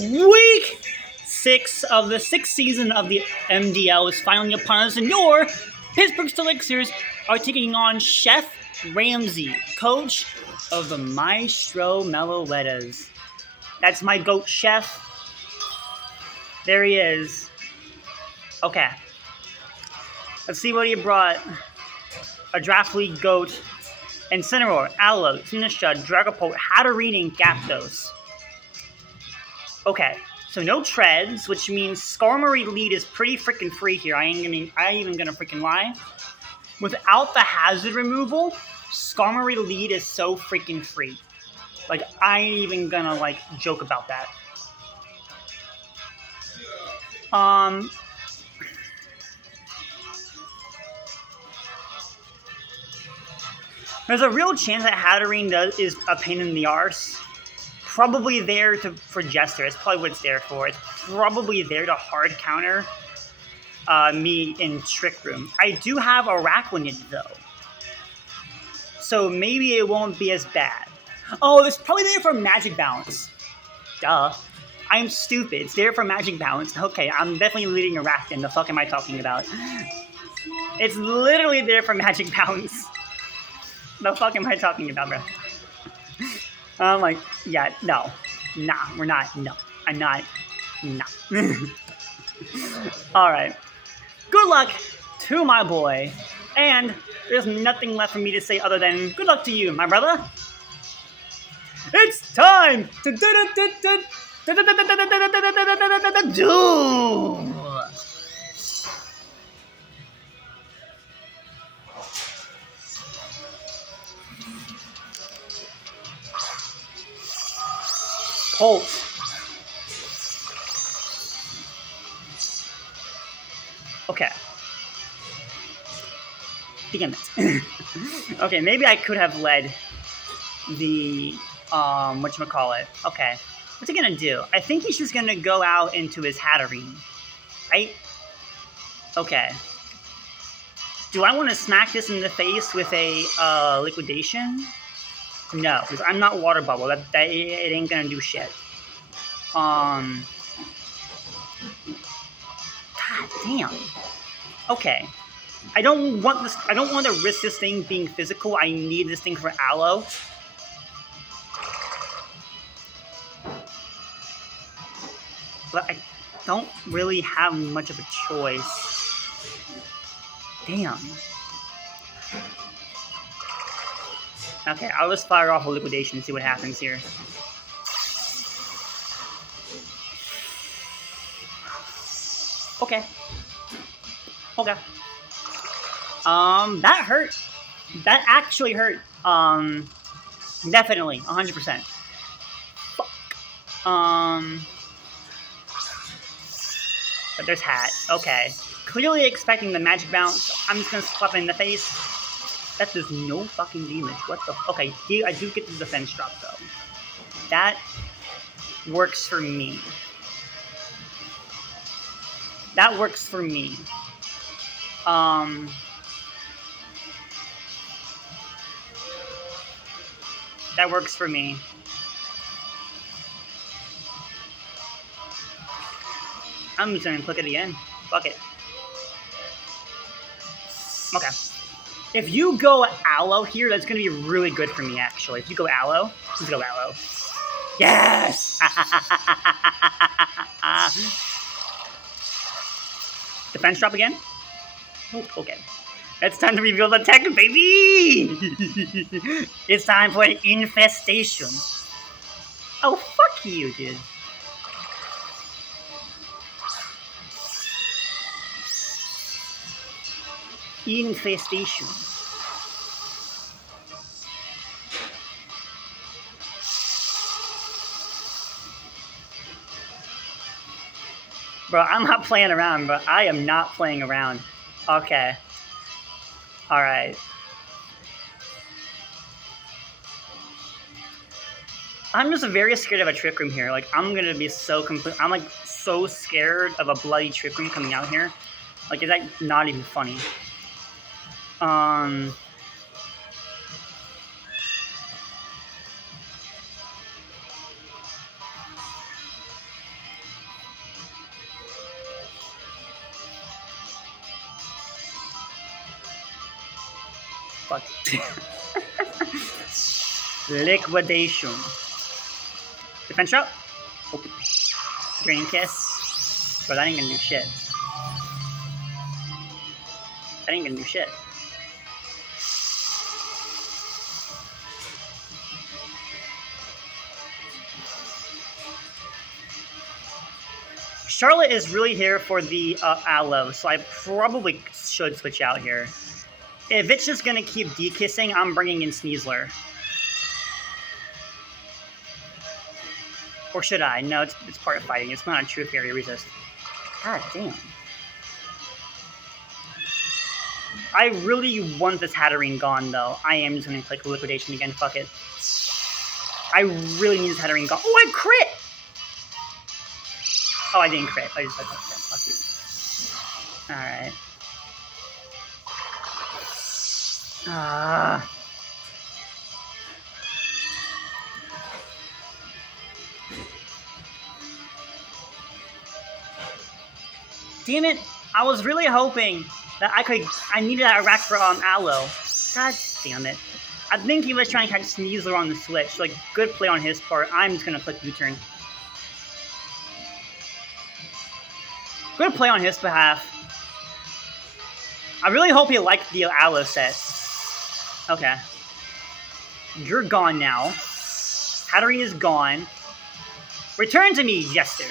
Week 6 of the 6th season of the MDL is finally upon us, and your Pittsburgh Steelers are taking on Chef Ramsey, coach of the Maestro Meloetas. That's my goat, Chef. There he is. Okay. Let's see what he brought. A Draft League goat, Incineroar, Aloe, Sinistra, Dragapult, Hatterene, and Gyarados. Okay, so no treads, which means Skarmory lead is pretty freaking free here. I ain't even gonna freaking lie. Without the hazard removal, Skarmory lead is so freaking free. Like, I ain't even gonna, like, joke about that. There's a real chance that Hatterene is a pain in the arse. Probably there for Jester. That's probably what it's there for. It's probably there to hard counter me in Trick Room. I do have Arachnid, though. So maybe it won't be as bad. Oh, it's probably there for Magic Balance. Duh. I'm stupid. It's there for Magic Balance. Okay, I'm definitely leading Arachnid. The fuck am I talking about? It's literally there for Magic Balance. The fuck am I talking about, bro? I'm like, yeah, no. Nah, we're not. No. I'm not. Nah. Alright. Good luck to my boy. And there's nothing left for me to say other than good luck to you, my brother. It's time to do. Pulse. Okay. Damn it. Okay, maybe I could have led the, whatchamacallit. Okay. What's he gonna do? I think he's just gonna go out into his Hatterene. Right? Okay. Do I want to smack this in the face with a, liquidation? No, because I'm not Water Bubble. It ain't gonna do shit. God damn. Okay. I don't want to risk this thing being physical. I need this thing for Aloe. But I don't really have much of a choice. Damn. Okay, I'll just fire off a liquidation and see what happens here. Okay. Okay. That hurt. That actually hurt. Definitely, 100%. Fuck. But there's Hat. Okay. Clearly expecting the Magic Bounce. I'm just gonna slap it in the face. That does no fucking damage. What the? Okay, I do get the defense drop though. That works for me. That works for me. That works for me. I'm just gonna click it again. Fuck it. Okay. If you go Aloe here, that's gonna be really good for me, actually. If you go Aloe, let's go Aloe. Yes! Defense drop again? Oh, okay. It's time to reveal the tech, baby! It's time for an infestation. Oh, fuck you, dude. Infestation. Bro, I'm not playing around, bro. I am not playing around. Okay. Alright. I'm just very scared of a Trick Room here. Like, I'm gonna be so I'm like so scared of a bloody Trick Room coming out here. Like, is that not even funny? Fuck. Liquidation. Defense route? Okay. Drain Kiss. But that ain't gonna do shit. That ain't gonna do shit. Charlotte is really here for the Aloe, so I probably should switch out here. If it's just gonna keep D-kissing, I'm bringing in Sneasler. Or should I? No, it's part of fighting. It's not a true fairy resist. God damn. I really want this Hatterene gone, though. I am just gonna click Liquidation again. Fuck it. I really need this Hatterene gone. Oh, I crit! Oh, I didn't crit. I just like, fuck you. Alright. Damn it! I was really hoping that I needed that rack for Aloe. God damn it. I think he was trying to catch Sneasler on the switch. Like, good play on his part. I'm just gonna click U-turn. Good play on his behalf. I really hope he liked the Aloe set. Okay. You're gone now. Hatterene is gone. Return to me, Jester.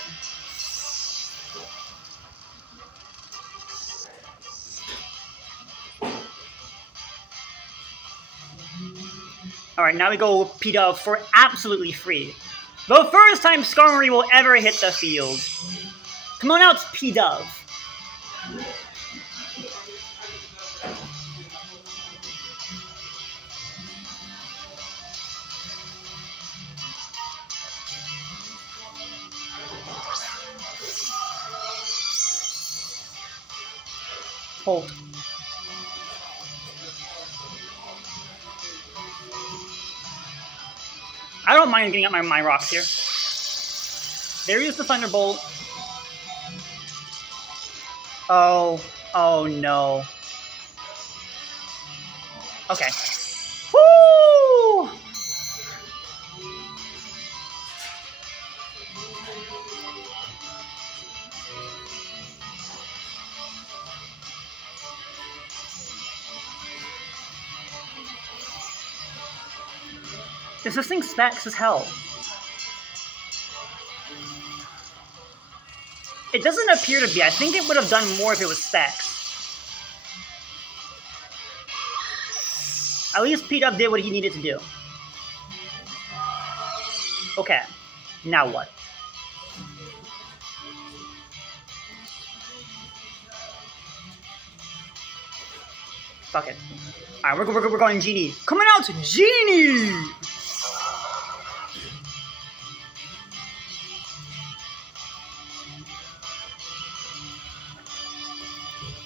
Alright, now we go P-Dove for absolutely free. The first time Skarmory will ever hit the field. Come on out, P-Dove. Hold. I don't mind getting up my rocks here. There is the Thunderbolt. Oh no. Okay. Woo! This thing specs as hell. It doesn't appear to be. I think it would have done more if it was specs. At least P-Dub did what he needed to do. Okay. Now what? Fuck it. Alright, we're going Genie. Coming out, Genie!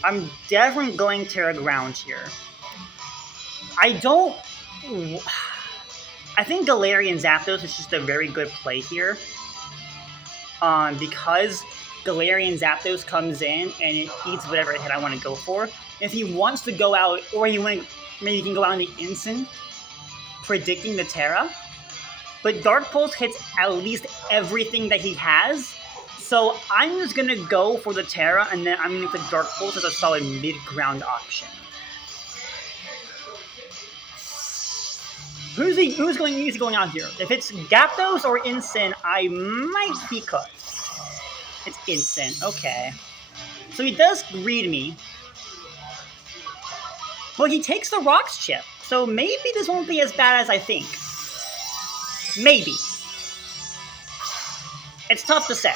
I'm definitely going Terra Ground here. I think Galarian Zapdos is just a very good play here. Because Galarian Zapdos comes in and it eats whatever hit I want to go for. If he wants to go out, or maybe he can go out in the instant, predicting the Terra. But Dark Pulse hits at least everything that he has. So I'm just going to go for the Terra, and then I'm going to click Dark Pulse as a solid mid-ground option. Who's going out here? If it's Gyarados or Incin, I might be cooked. It's Incin, okay. So he does read me. Well, he takes the Rocks chip, so maybe this won't be as bad as I think. Maybe. It's tough to say.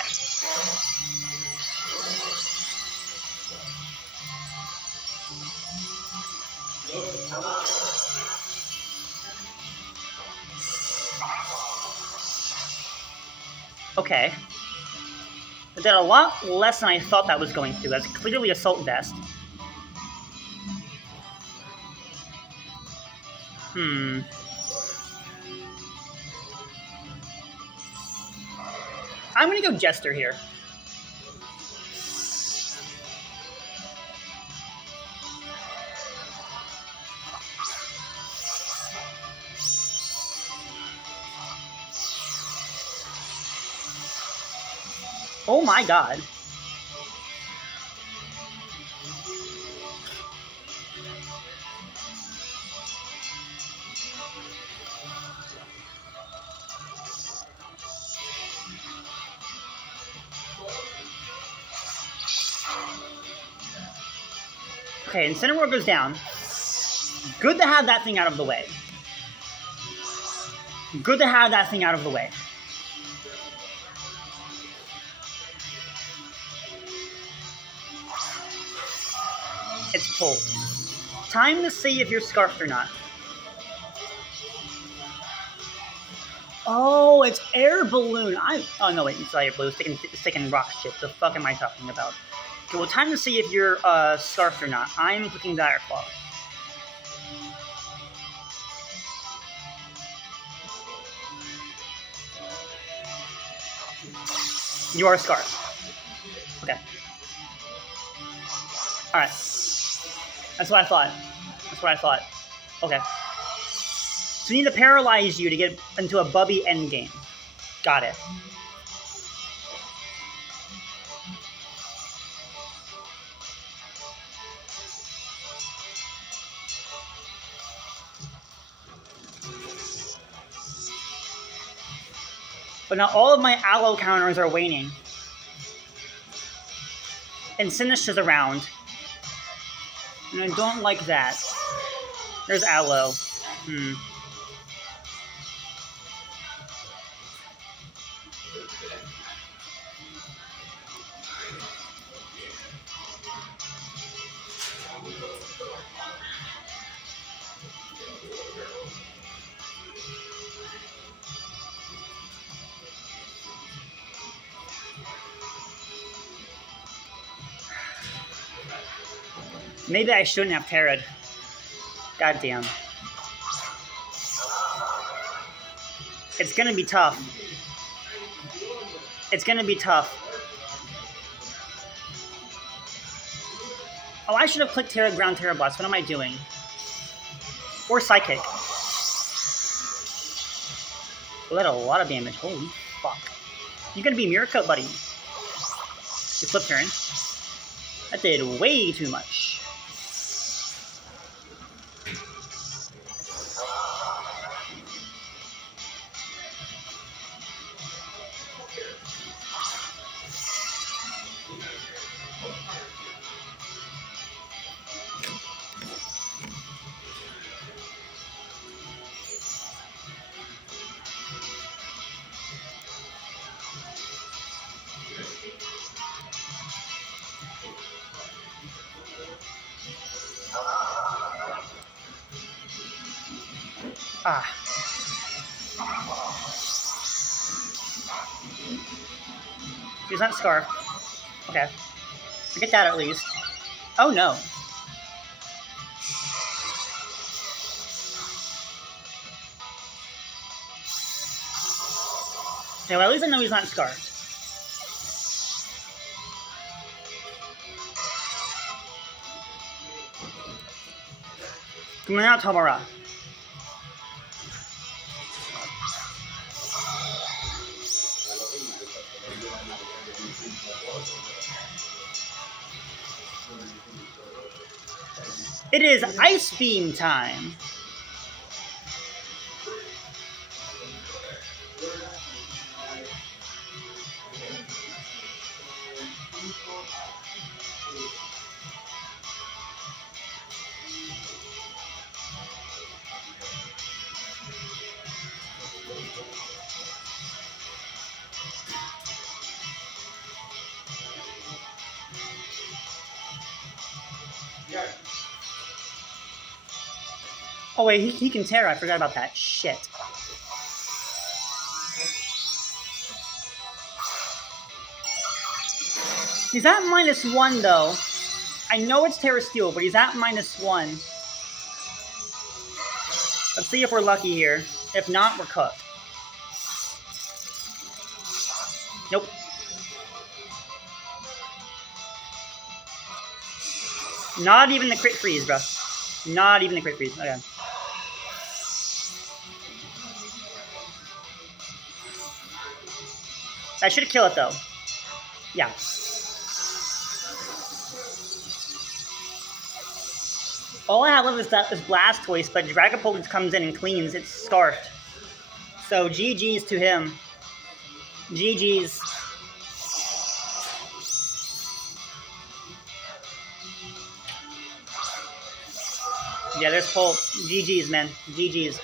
Okay. That did a lot less than I thought that was going to. That's clearly Assault Vest. I'm gonna go Jester here. Oh my god. Okay, Incineroar goes down. Good to have that thing out of the way. Good to have that thing out of the way. It's pulled. Time to see if you're scarfed or not. Oh, it's air balloon. Oh no, wait, it's not air balloon. It's sticking rock shit. The fuck am I talking about? Okay, well, time to see if you're scarfed or not. I'm clicking Dire Claw. You are scarfed. Okay. Alright. That's what I thought. That's what I thought. Okay. So we need to paralyze you to get into a Bubby endgame. Got it. But now all of my Aloe counters are waning. And Sinish is around. And I don't like that. There's Aloe. Maybe I shouldn't have Terra'd. Goddamn. It's gonna be tough. It's gonna be tough. Oh, I should have clicked Terra Ground Terra Blast. What am I doing? Or Psychic. Well, that had a lot of damage. Holy fuck. You're gonna be Mirror Coat, buddy. Your flip turn. That did way too much. Ah. She's not Scarf. Okay. Forget that at least. Oh no. Okay, well at least I know he's not Scarfed. Come on out, Tamara. It is Ice Beam time. Oh wait, he can Terra. I forgot about that. Shit. He's at -1 though. I know it's Terra Steel, but he's at -1. Let's see if we're lucky here. If not, we're cooked. Nope. Not even the crit freeze, bro. Not even the crit freeze. Okay. I should kill it though. Yeah. All I have left is Blastoise, but Dragapult comes in and cleans. It's scarfed. So GG's to him. GG's. Yeah, there's Pult. GG's, man. GG's.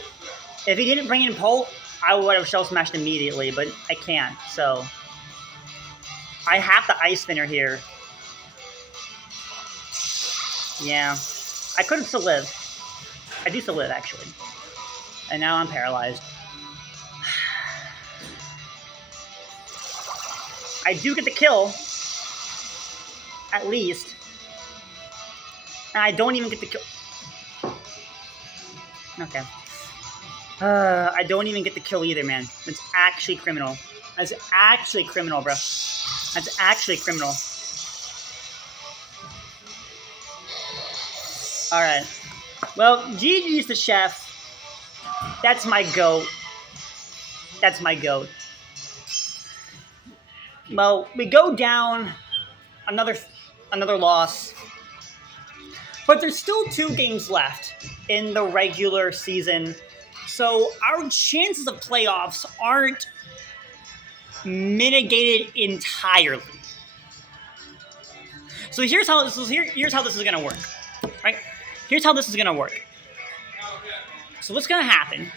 If he didn't bring in Pult, I would have Shell Smashed immediately, but I can't, so... I have the Ice Spinner here. Yeah. I could still live. I do still live, actually. And now I'm paralyzed. I do get the kill. At least. And I don't even get the kill. Okay. I don't even get the kill either, man. That's actually criminal. That's actually criminal, bro. That's actually criminal. Alright. Well, GG's the chef. That's my goat. That's my goat. Well, we go down another loss. But there's still 2 games left in the regular season. So our chances of playoffs aren't mitigated entirely. So here's how this is going to work. Right? Here's how this is going to work. So what's going to happen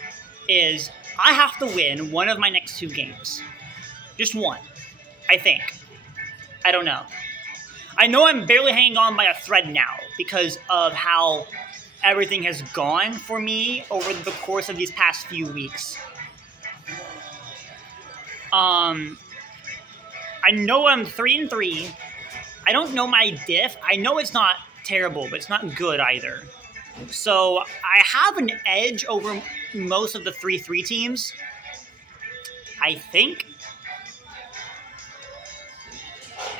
is I have to win one of my next 2 games. Just one, I think. I don't know. I know I'm barely hanging on by a thread now because of how everything has gone for me over the course of these past few weeks. I know I'm 3-3. I don't know my diff. I know it's not terrible, but it's not good either. So I have an edge over most of the 3-3 teams. I think.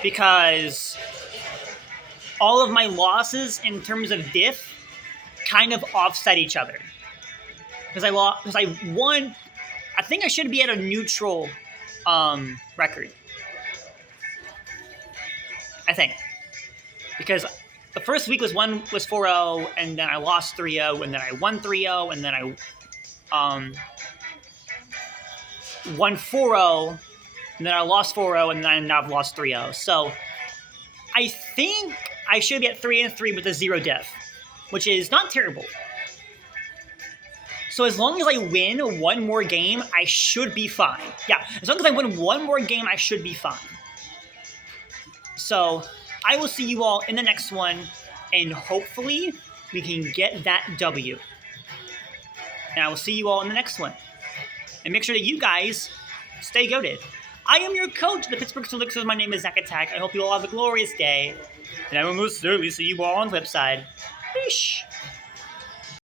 Because all of my losses in terms of diff kind of offset each other. Because I won. I think I should be at a neutral record. I think. Because the first week was 4-0, and then I lost 3-0, and then I won 3-0, and then I won 4-0, and then I lost 4-0, and then I've lost 3-0. So I think I should be at 3-3 with a 0 diff, which is not terrible. So as long as I win one more game, I should be fine. Yeah, as long as I win one more game, I should be fine. So I will see you all in the next one, and hopefully we can get that W. And I will see you all in the next one. And make sure that you guys stay goated. I am your coach, the Pittsburgh Steelers. My name is Zach Attack. I hope you all have a glorious day. And I will most certainly see you all on the flip side. Peace.